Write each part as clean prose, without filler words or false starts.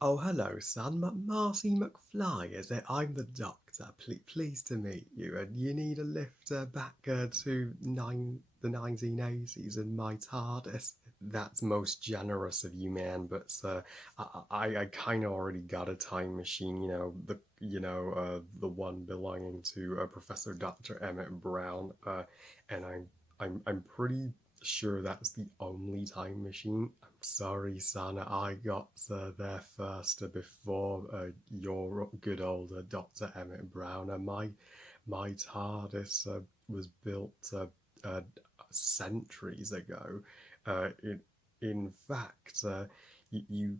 Oh, hello, son. Marcy McFly, is it? I'm the doctor. Pleased to meet you. And you need a lift back to the 1980s in my TARDIS. That's most generous of you, man. But I kind of already got a time machine. The one belonging to Professor Dr. Emmett Brown. And I'm pretty sure that's the only time machine. Sorry, son, I got there first before your good old Dr. Emmett Brown. My TARDIS was built uh, centuries ago. In fact, you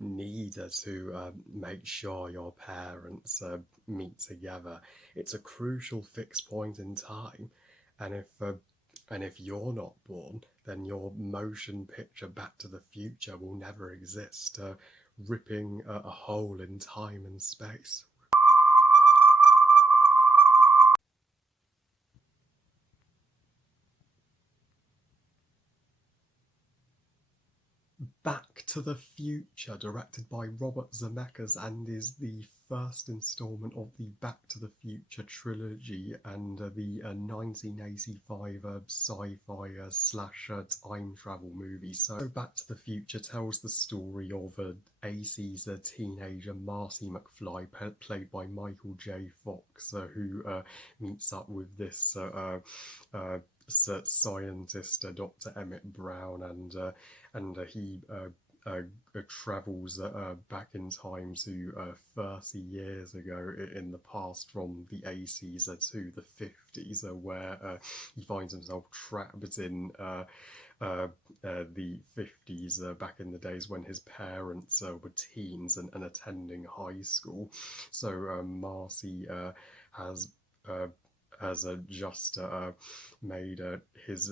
need to make sure your parents meet together. It's a crucial fixed point in time, and if you're not born, then your motion picture Back to the Future will never exist, ripping a hole in time and space. Back to the Future, directed by Robert Zemeckis, and is the first installment of the Back to the Future trilogy and the 1985 sci-fi slash time travel movie. So Back to the Future tells the story of AC's teenager Marcy McFly, played by Michael J. Fox, who meets up with this scientist, Dr. Emmett Brown, and he travels back in time to 30 years ago in the past, from the 80s to the 50s, where he finds himself trapped in the 50s, back in the days when his parents were teens and attending high school. So Marcy has uh, just made his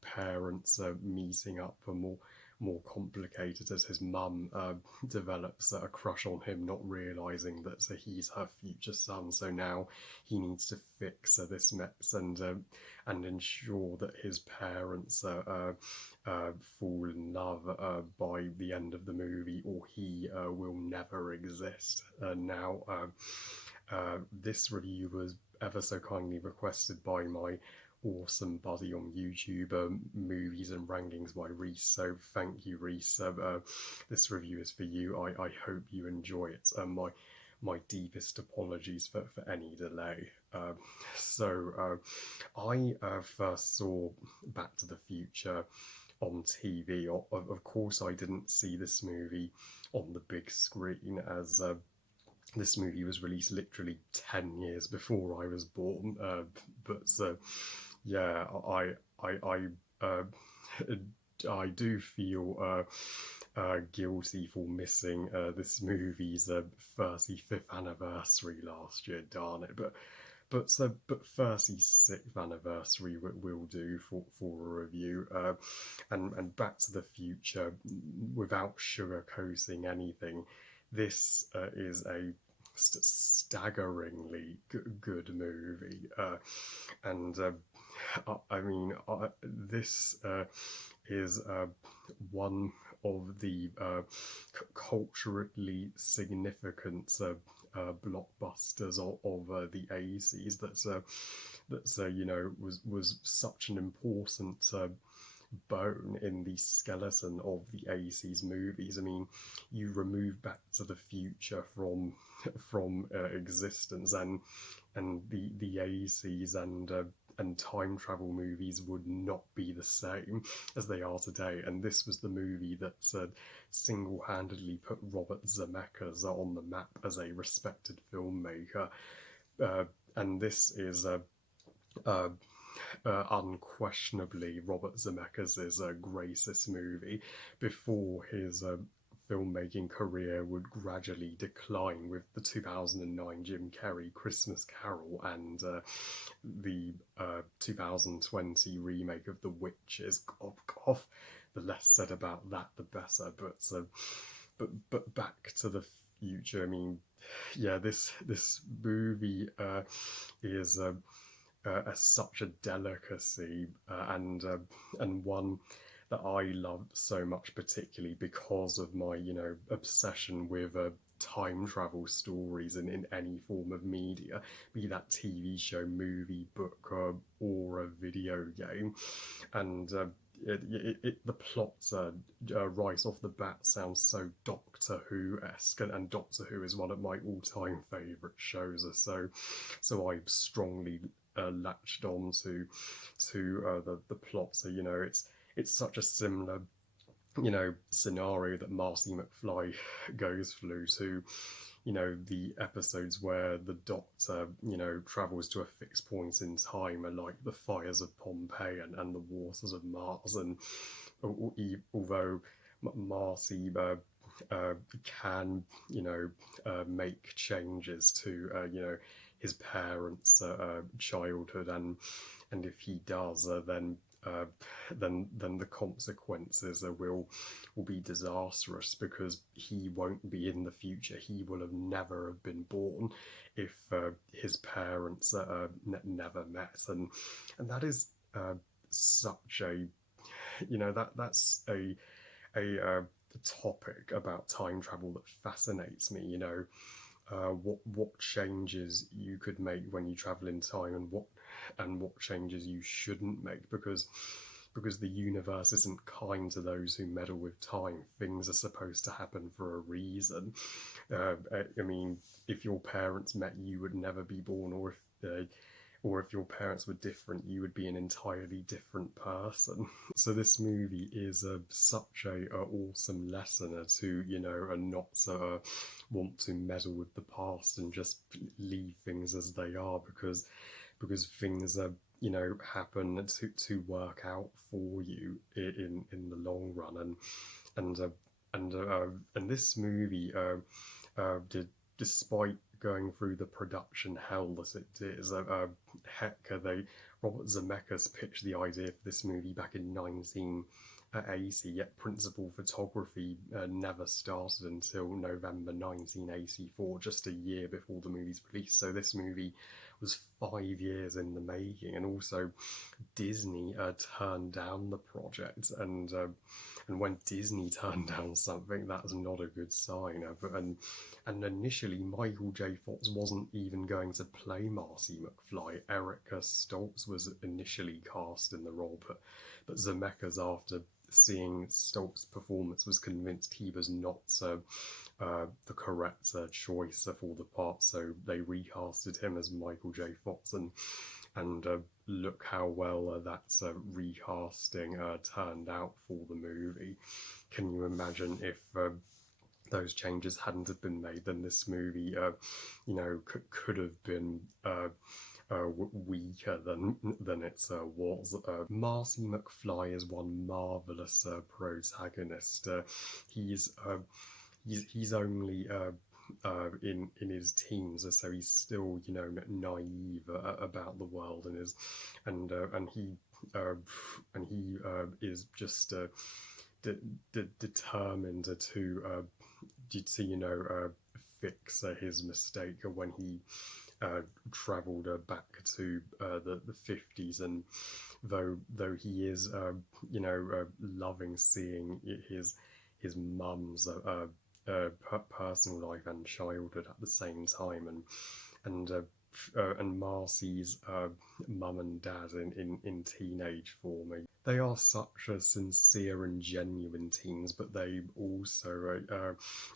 parents meeting up for more complicated, as his mum develops a crush on him, not realizing that he's her future son. So now he needs to fix this mess and ensure that his parents fall in love by the end of the movie, or he will never exist. This review was ever so kindly requested by my awesome buddy on YouTube, Movies and Rankings by Reese. So thank you, Reese. This review is for you. I hope you enjoy it. My deepest apologies for any delay. I first saw Back to the Future on TV. Of course, I didn't see this movie on the big screen, as this movie was released literally 10 years before I was born. But yeah, uh, I do feel guilty for missing this movie's 35th anniversary last year. Darn it! But 36th anniversary will do for a review. And Back to the Future, without sugarcoating anything, this is a staggeringly good movie. And I mean, this is one of the culturally significant blockbusters of the 80s. Was such an important bone in the skeleton of the 80s movies. I mean, you remove Back to the Future from existence, and the 80s and time travel movies would not be the same as they are today. And this was the movie that single-handedly put Robert Zemeckis on the map as a respected filmmaker. And this is uh, unquestionably Robert Zemeckis' greatest movie, before his filmmaking career would gradually decline with the 2009 Jim Carrey Christmas Carol and the 2020 remake of The Witches. God, the less said about that, the better. But Back to the Future. I mean, yeah, this movie is such a delicacy, and one that I loved so much, particularly because of my, obsession with time travel stories in any form of media, be that TV show, movie, book, or a video game. And the plots right off the bat sounds so Doctor Who-esque, and Doctor Who is one of my all-time favourite shows. So I strongly latched on to the plot. So it's such a similar scenario that Marcy McFly goes through to the episodes where the Doctor travels to a fixed point in time, are like the fires of Pompeii and the waters of Mars. And although Marcy can make changes to his parents' childhood, and if he does, uh, then the consequences will be disastrous, because he won't be in the future. He will have never have been born if his parents never met, and that is such a that's a topic about time travel that fascinates me. What changes you could make when you travel in time, and what changes you shouldn't make, because the universe isn't kind to those who meddle with time. Things are supposed to happen for a reason. I mean, if your parents met, you would never be born, or if your parents were different, you would be an entirely different person. So this movie is such a awesome lesson to not want to meddle with the past and just leave things as they are, because things happen to work out for you in the long run. And this movie did, despite going through the production hell that it is, Robert Zemeckis pitched the idea for this movie back in 1980, yet principal photography never started until November 1984, just a year before the movie's release. So this movie was 5 years in the making, and also Disney turned down the project, and when Disney turned down something, that's not a good sign. And initially, Michael J. Fox wasn't even going to play Marcy McFly. Erica Stoltz was initially cast in the role, but Zemeckis, after seeing Stoltz's performance, was convinced he was not the correct choice for the part, so they recasted him as Michael J. Fox, and look how well that recasting turned out for the movie. Can you imagine if those changes hadn't have been made? Then this movie, could have been weaker than it was. Marcy McFly is one marvelous protagonist. He's only in his teens, so he's still naive about the world, and he is just determined to fix his mistake when he travelled back to the 50s, and though he is loving seeing his mum's personal life and childhood at the same time, and Marcy's mum and dad in teenage form. They are such a sincere and genuine teens, but they also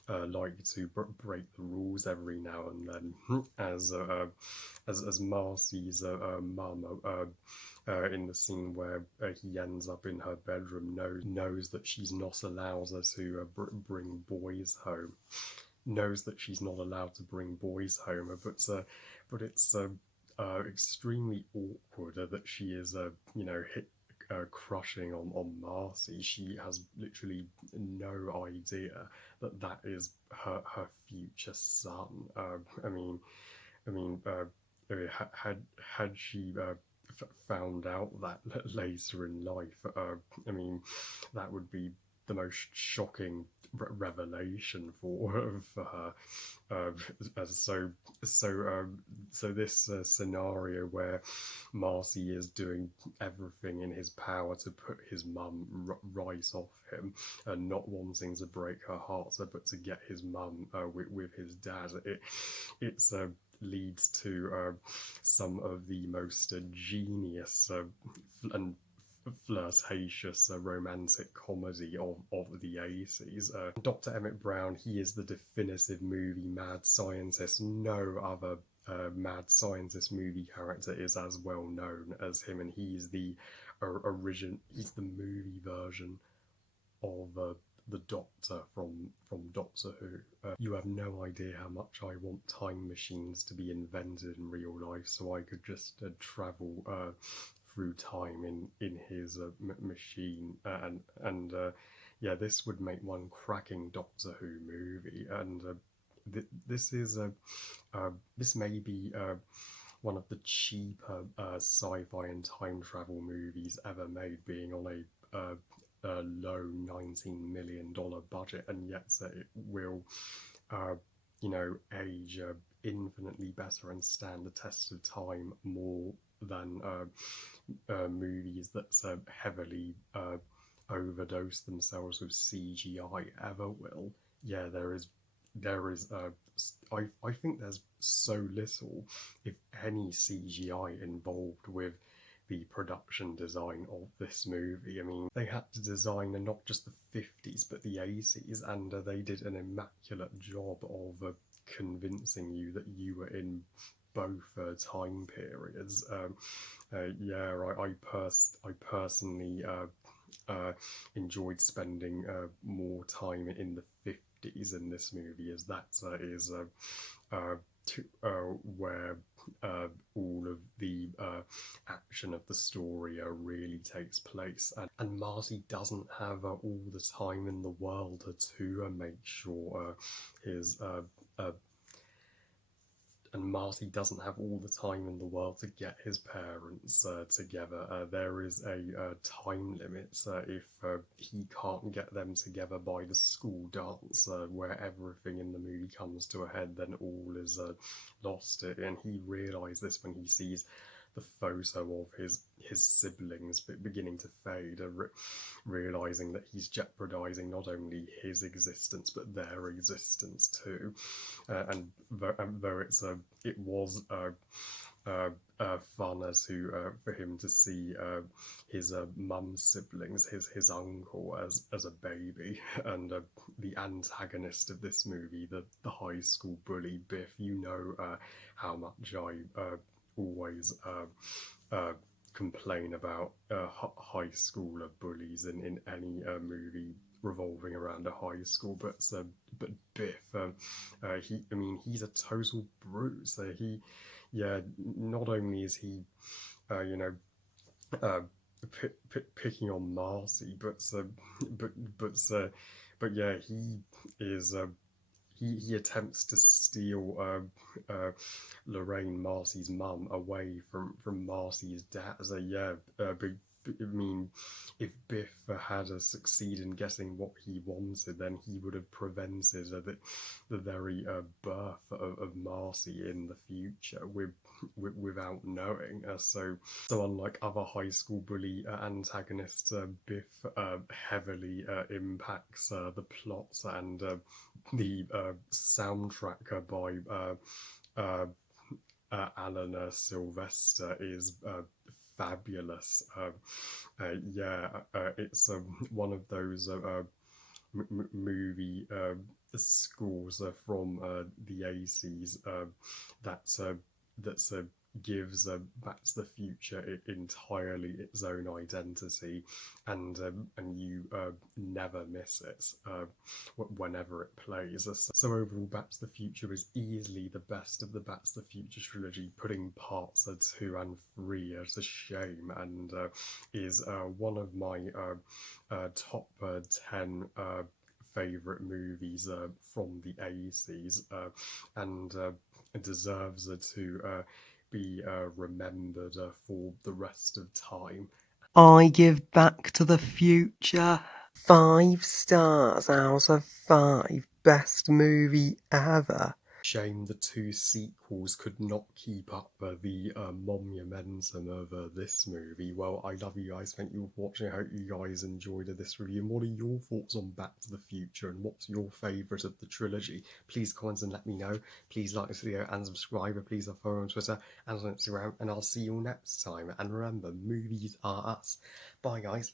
like to break the rules every now and then, as Marcy's mum in the scene where he ends up in her bedroom knows that she's not allowed to bring boys home. Knows that she's not allowed to bring boys home, but it's extremely awkward that she is crushing on Marcy. She has literally no idea that is her future son. Had she found out that later in life, that would be the most shocking revelation for her. Um, so so this scenario where Marcy is doing everything in his power to put his mum right off him and not wanting to break her heart, but to get his mum with his dad. It's leads to some of the most genius and flirtatious romantic comedy of the 80s. Dr. Emmett Brown, he is the definitive movie mad scientist. No other mad scientist movie character is as well known as him, and he's the he's the movie version of the Doctor from Doctor Who. You have no idea how much I want time machines to be invented in real life, so I could just travel through time in his machine, and yeah, this would make one cracking Doctor Who movie, and this is this may be one of the cheaper sci-fi and time travel movies ever made, being on a low $19 million budget, and yet it will, uh, age infinitely better and stand the test of time more than movies that heavily overdose themselves with CGI ever will. Yeah, there is I think there's so little, if any, CGI involved with the production design of this movie. I mean, they had to design not just the 50s but the 80s, and they did an immaculate job of convincing you that you were in both time periods. Yeah, I personally enjoyed spending more time in the 50s in this movie, as that is where all of the action of the story really takes place, and Marty doesn't have all the time in the world to make sure his and Marty doesn't have all the time in the world to get his parents together. There is a time limit if he can't get them together by the school dance, where everything in the movie comes to a head, then all is lost. And he realised this when he sees the photo of his siblings beginning to fade, realizing that he's jeopardizing not only his existence but their existence too. And though it was fun for him to see his mum's siblings, his uncle as a baby, and the antagonist of this movie, the high school bully Biff. You know how much I always complain about high school bullies in any movie revolving around a high school, but Biff, he's a total brute. So yeah, not only is he, you know, uh, picking on Marcy, but but but yeah, he is. He attempts to steal Lorraine, Marcy's mum, away from Marcy's dad. So yeah, I mean, if Biff had succeeded in getting what he wanted, then he would have prevented the very birth of Marcy in the future without knowing. So unlike other high school bully antagonists, Biff heavily impacts the plots, and the soundtrack by Alan Sylvester is fabulous. Yeah, it's one of those movie scores from the 80s that's gives Back to the Future entirely its own identity, and you never miss it whenever it plays. So overall, Back to the Future is easily the best of the Back to the Future trilogy, putting parts 2 and 3 to shame, and is one of my top 10 favourite movies from the 80s, and deserves to be remembered for the rest of time. I give Back to the Future 5 stars out of 5. Best movie ever. Shame the 2 sequels could not keep up the monumentum of this movie. Well, I love you guys. Thank you for watching. I hope you guys enjoyed this review. And what are your thoughts on Back to the Future? And what's your favourite of the trilogy? Please comment and let me know. Please like this video and subscribe. Please follow on Twitter and on Instagram. And I'll see you all next time. And remember, movies are us. Bye, guys.